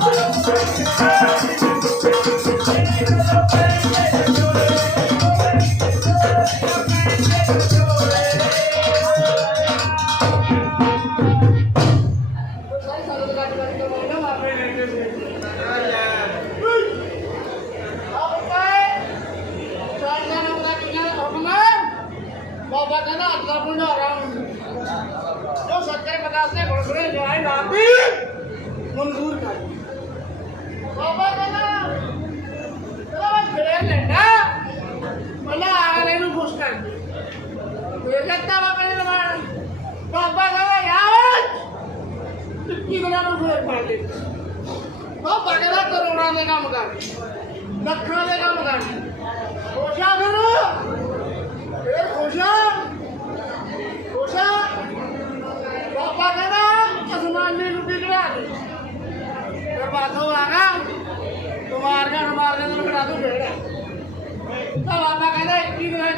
ਬਾਬਾ ਬਾਬਾ ਕਹਿੰਦਾ, ਯਾਰ ਟਿੱਕੀ ਗਣਾ ਨੂੰ ਫੇਰ ਪਾ ਦੇ ਬਾਬਾ ਕਹਿੰਦਾ ਕਰੋੜਾਂ ਦੇ ਕੰਮ ਕਰ, ਲੱਖਾਂ ਦੇ ਕੰਮ ਕਰ। ਖੁਸ਼ਾ ਫਿਰ? ਇਹ ਖੁਸ਼ਾ ਖੁਸ਼ਾ ਬਾਬਾ ਕਹਿੰਦਾ, ਅਸਮਾਨੀ ਨੂੰ ਬਿਗੜਾ ਦੇ। ਦਰਵਾਜ਼ਾ ਆਗਾ ਤੁਮਾਰ ਦਾ ਮਾਰ ਦੇ ਨੂੰ ਕਰਾ ਦੂੰ ਜਿਹੜਾ ਤਾਂ ਬਾਬਾ ਕਹਿੰਦਾ 21 ਦਿਨਾਂ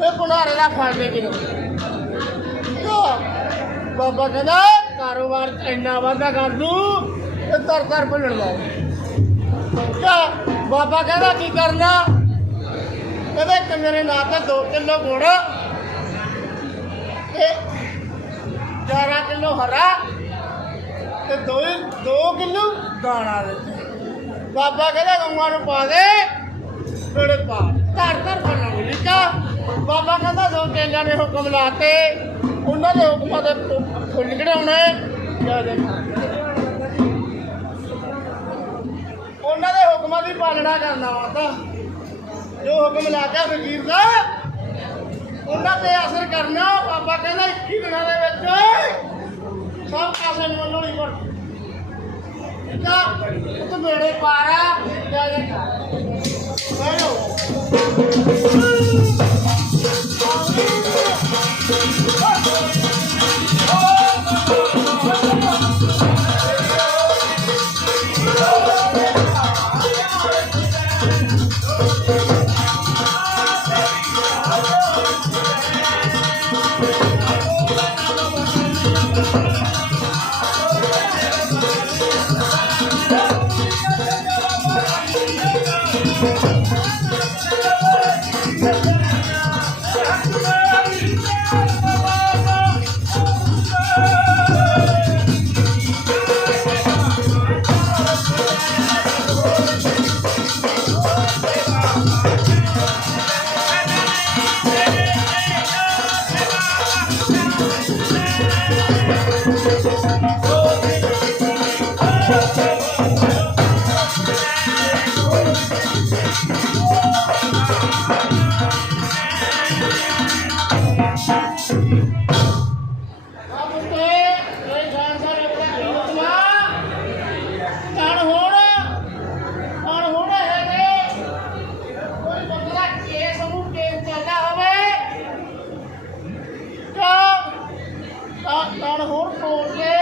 ਇਹ ਪੁਨਾਰੇ ਦਾ ਫੜ ਦੇ ਕਿਨੂੰ ਬਾਬਾ ਕਹਿੰਦਾ, ਕਾਰੋਬਾਰ ਇੰਨਾ ਵਾਧਾ ਕਰ ਦੂੰ ਇਹ ਤਰ ਤਰ ਭੁੱਲਣ ਦਾ ਕਿਆ ਬਾਬਾ ਕਹਿੰਦਾ ਕੀ ਕਰਨਾ? ਕਹਿੰਦਾ ਇੱਕ ਮੇਰੇ ਨਾਂ 2 ਕਿਲੋ ਗੁੜ ਤੇ 11 ਕਿਲੋ ਹਰਾ ਤੇ 2 2 ਕਿਲੋ ਦਾਣਾ ਦੇ ਬਾਬਾ ਕਹਿੰਦਾ ਗੰਗਾ ਨੂੰ ਪਾ ਦੇ ਬੜੇ ਪਾ ਧਰ ਧਰ ਬਣਾ ਲਿਕਾ ਬਾਬਾ ਕਹਿੰਦਾ ਦੋ ਚੇਲਿਆਂ ਨੇ ਹੁਕਮ ਲਾਤੇ। ਉਹਨਾਂ ਦੇ ਹੁਕਮਾਂ ਦੇ ਫੁੱਲ ਕਢਾਉਣੇ ਜਾ ਦੇ ਉਹਨਾਂ ਦੇ ਹੁਕਮਾਂ ਦੀ ਪਾਲਣਾ ਕਰਨਾ ਮਾਤਾ ਜੋ ਹੁਕਮ ਲਾਗਾ ਵਜ਼ੀਰ ਦਾ, ਉਹਨਾਂ ਤੇ ਅਸਰ ਕਰਨਾ, ਬਾਬਾ ਕਹਿੰਦਾ 21 ਦਿਨਾਂ ਦੇ ਵਿੱਚ ਸਭ ਕਾਸੇ ਨੂੰ ਵੱਲੋਂ ਕਰ ਇਹਦਾ ਤੇ ਮੇਰੇ ਪਾਰਾ ਜੈ ਜਾ। ਬੈਠੋ com